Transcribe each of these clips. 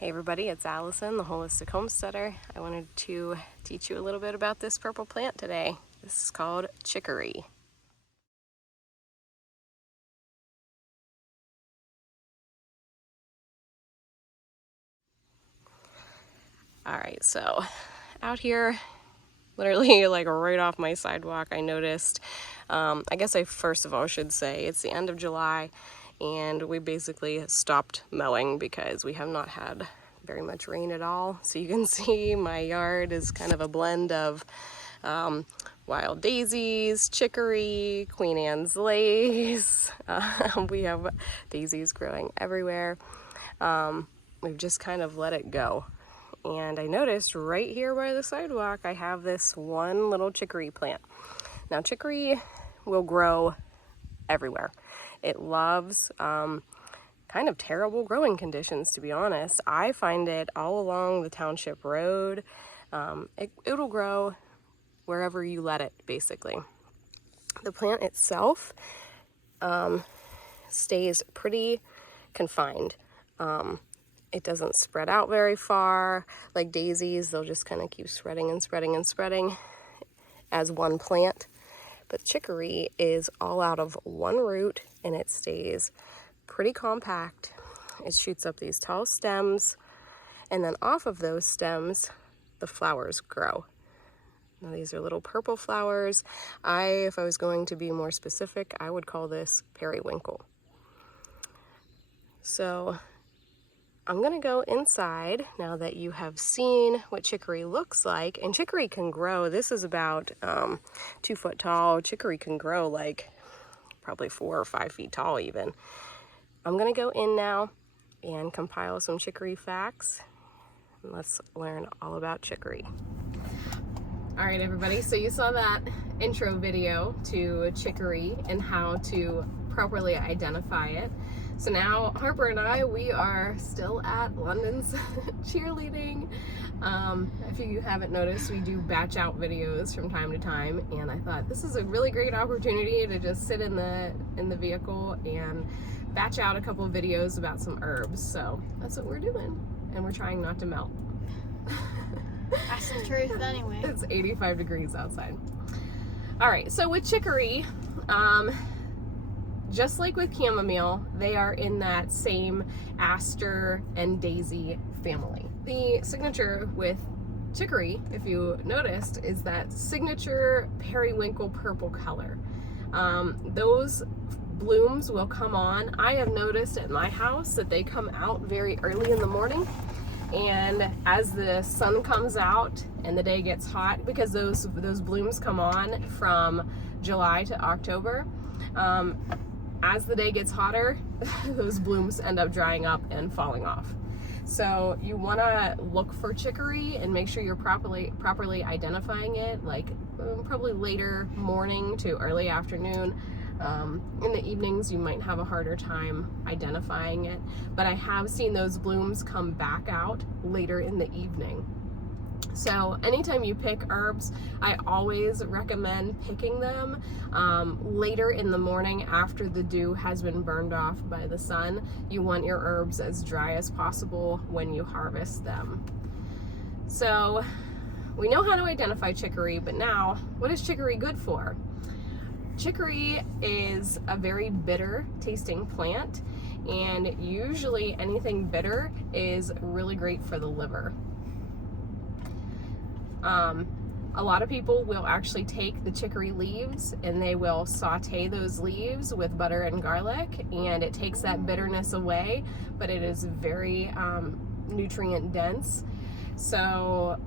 Hey everybody, it's Allison, the Holistic Homesteader. I wanted to teach you a little bit about this purple plant today. This is called chicory. Alright, so out here, literally like right off my sidewalk, I noticed, I guess I first of all should say it's the end of July and we basically stopped mowing because we have not had very much rain at all. So you can see my yard is kind of a blend of wild daisies, chicory, Queen Anne's lace. We have daisies growing everywhere. We've just kind of let it go. And I noticed right here by the sidewalk, I have this one little chicory plant. Now chicory will grow everywhere. It loves kind of terrible growing conditions, to be honest. I find it all along the township road. It'll grow wherever you let it, basically. The plant itself stays pretty confined. It doesn't spread out very far. Like daisies, they'll just kind of keep spreading and spreading and spreading as one plant. But chicory is all out of one root and it stays pretty compact. It shoots up these tall stems, and then off of those stems, the flowers grow. Now these are little purple flowers. If I was going to be more specific, I would call this periwinkle. So I'm gonna go inside now that you have seen what chicory looks like. And chicory can grow, this is about 2 foot tall. Chicory can grow like probably 4 or 5 feet tall even. I'm gonna go in now and compile some chicory facts. And let's learn all about chicory. All right, everybody, so you saw that intro video to chicory and how to properly identify it. So now Harper and I, we are still at London's cheerleading. If you haven't noticed, we do batch out videos from time to time, and I thought this is a really great opportunity to just sit in the vehicle and batch out a couple of videos about some herbs. So that's what we're doing, and we're trying not to melt. That's the truth anyway. It's 85 degrees outside. All right, so with chicory, just like with chamomile, they are in that same aster and daisy family. The signature with chicory, if you noticed, is that signature periwinkle purple color. Those blooms will come on. I have noticed at my house that they come out very early in the morning, and as the sun comes out and the day gets hot, because those blooms come on from July to October, as the day gets hotter, those blooms end up drying up and falling off. So you want to look for chicory and make sure you're properly identifying it, like probably later morning to early afternoon. In the evenings you might have a harder time identifying it, but I have seen those blooms come back out later in the evening. So anytime you pick herbs, I always recommend picking them later in the morning after the dew has been burned off by the sun. You want your herbs as dry as possible when you harvest them. So we know how to identify chicory, but now what is chicory good for? Chicory is a very bitter tasting plant, and usually anything bitter is really great for the liver. A lot of people will actually take the chicory leaves and they will saute those leaves with butter and garlic, and it takes that bitterness away, but it is very nutrient dense. So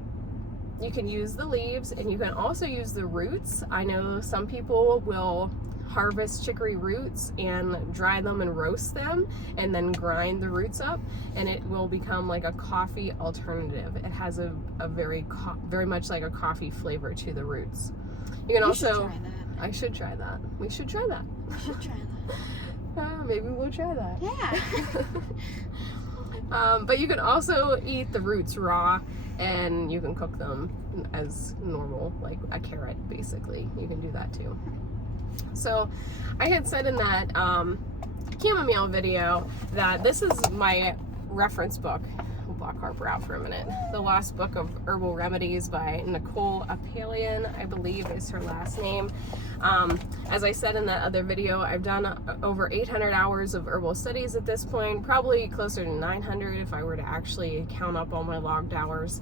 you can use the leaves and you can also use the roots. I know some people will harvest chicory roots and dry them and roast them and then grind the roots up, and it will become like a coffee alternative. It has a very much like a coffee flavor to the roots. You can also, I should try that. We should try that. We should try that. Maybe we'll try that. Yeah. But you can also eat the roots raw, and you can cook them as normal, like a carrot basically. You can do that too. So I had said in that chamomile video that this is my reference book block Harper out for a minute. The Lost Book of Herbal Remedies by Nicole Apalian, I believe is her last name. As I said in that other video, I've done over 800 hours of herbal studies at this point, probably closer to 900 if I were to actually count up all my logged hours.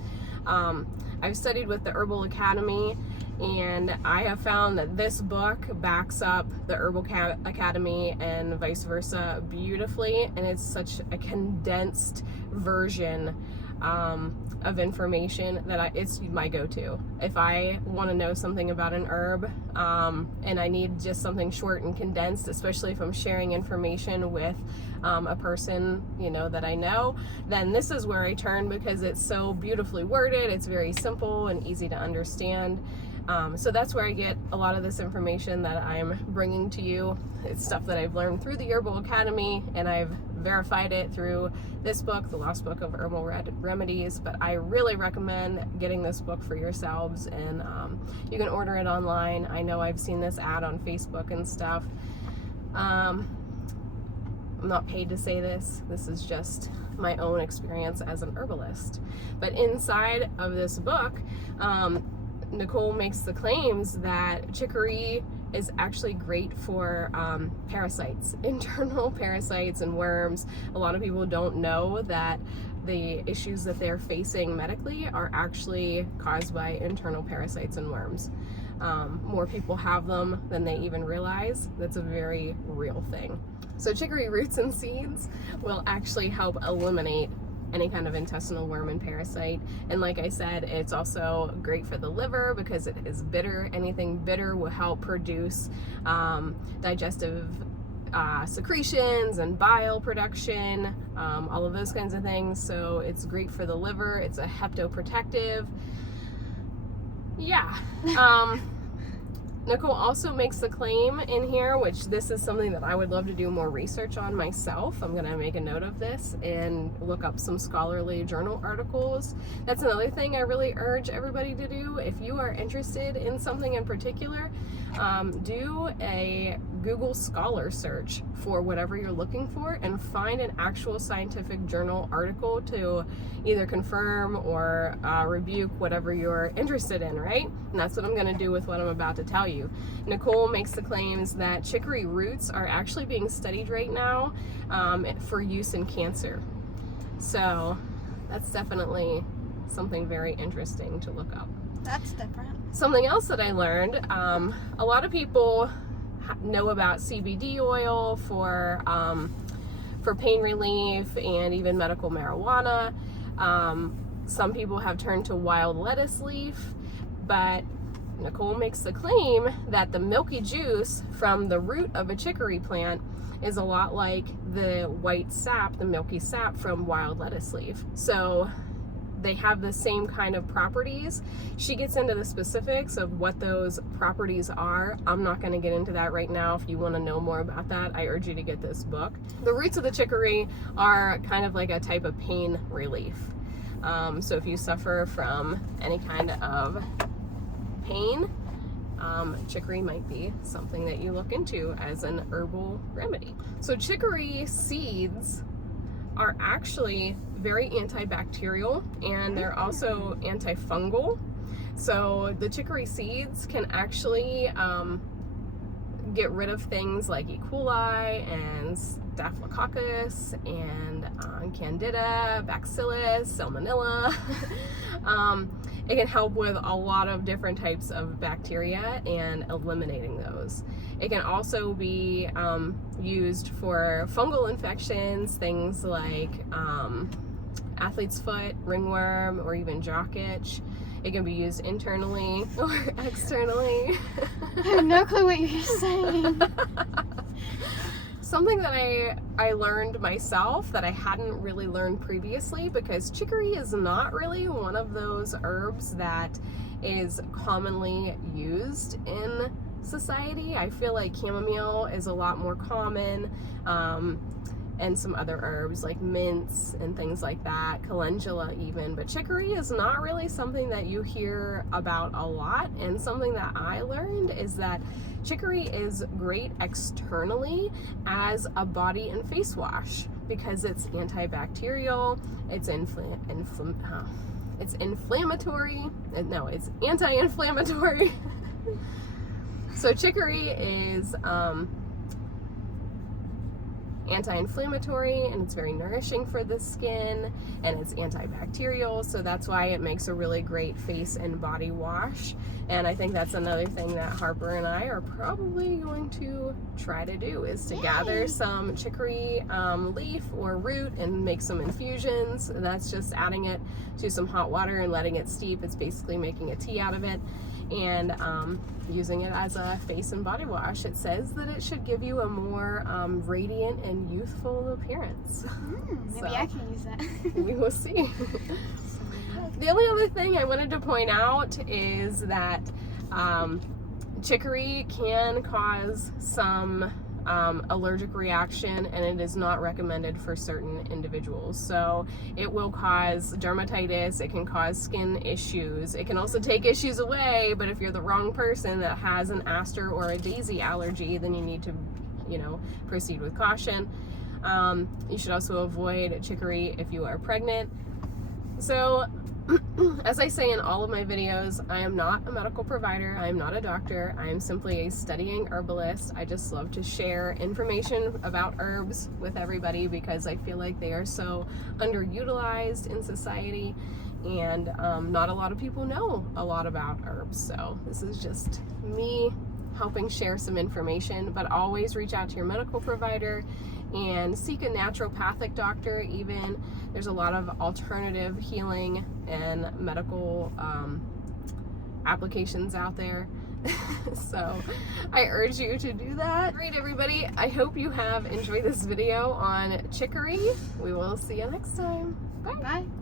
I've studied with the Herbal Academy, and I have found that this book backs up the Herbal Academy and vice versa beautifully, and it's such a condensed version of information that it's my go-to. If I want to know something about an herb and I need just something short and condensed, especially if I'm sharing information with a person, you know, that I know, then this is where I turn, because it's so beautifully worded, it's very simple and easy to understand. So that's where I get a lot of this information that I'm bringing to you. It's stuff that I've learned through the Herbal Academy, and I've verified it through this book, The Lost Book of Herbal Remedies. But I really recommend getting this book for yourselves, and you can order it online. I know I've seen this ad on Facebook and stuff. I'm not paid to say this. This is just my own experience as an herbalist. But inside of this book, Nicole makes the claims that chicory is actually great for parasites, internal parasites and worms. A lot of people don't know that the issues that they're facing medically are actually caused by internal parasites and worms. More people have them than they even realize. That's a very real thing. So chicory roots and seeds will actually help eliminate any kind of intestinal worm and parasite. And like I said, it's also great for the liver because it is bitter. Anything bitter will help produce digestive secretions and bile production, all of those kinds of things. So it's great for the liver. It's a hepatoprotective. Yeah. Nicole also makes the claim in here, which this is something that I would love to do more research on myself. I'm going to make a note of this and look up some scholarly journal articles. That's another thing I really urge everybody to do. If you are interested in something in particular, do a Google Scholar search for whatever you're looking for and find an actual scientific journal article to either confirm or rebuke whatever you're interested in, right? And that's what I'm going to do with what I'm about to tell you. Nicole makes the claims that chicory roots are actually being studied right now for use in cancer. So that's definitely something very interesting to look up. That's different. Something else that I learned, a lot of people know about CBD oil for pain relief and even medical marijuana. Some people have turned to wild lettuce leaf, but Nicole makes the claim that the milky juice from the root of a chicory plant is a lot like the white sap, the milky sap from wild lettuce leaf. So they have the same kind of properties. She gets into the specifics of what those properties are. I'm not going to get into that right now. If you want to know more about that, I urge you to get this book. The roots of the chicory are kind of like a type of pain relief. So if you suffer from any kind of pain, chicory might be something that you look into as an herbal remedy. So chicory seeds are actually very antibacterial, and they're also antifungal. So the chicory seeds can actually get rid of things like E. coli and Staphylococcus and Candida, Bacillus, Salmonella. It can help with a lot of different types of bacteria and eliminating those. It can also be used for fungal infections, things like athlete's foot, ringworm, or even jock itch. It can be used internally or externally. I have no clue what you're saying. Something that I learned myself that I hadn't really learned previously, because chicory is not really one of those herbs that is commonly used in society. I feel like chamomile is a lot more common, and some other herbs like mints and things like that, calendula even, but chicory is not really something that you hear about a lot. And something that I learned is that chicory is great externally as a body and face wash, because it's antibacterial, it's it's inflammatory. No, it's anti-inflammatory. So chicory is anti-inflammatory, and it's very nourishing for the skin, and it's antibacterial, so that's why it makes a really great face and body wash. And I think that's another thing that Harper and I are probably going to try to do, is to gather some chicory leaf or root and make some infusions. And that's just adding it to some hot water and letting it steep. It's basically making a tea out of it, and using it as a face and body wash. It says that it should give you a more radiant and youthful appearance. Maybe I can use that. We will see. The only other thing I wanted to point out is that chicory can cause some allergic reaction, and it is not recommended for certain individuals. So it will cause dermatitis, it can cause skin issues, it can also take issues away, but if you're the wrong person that has an aster or a daisy allergy, then you need to, you know, proceed with caution. You should also avoid chicory if you are pregnant. So as I say in all of my videos, I am not a medical provider, I am not a doctor, I am simply a studying herbalist. I just love to share information about herbs with everybody because I feel like they are so underutilized in society, and not a lot of people know a lot about herbs. So this is just me helping share some information, but always reach out to your medical provider and seek a naturopathic doctor. Even there's a lot of alternative healing and medical applications out there. So I urge you to do that. All right, everybody, I hope you have enjoyed this video on chicory. We will see you next time. Bye. Bye.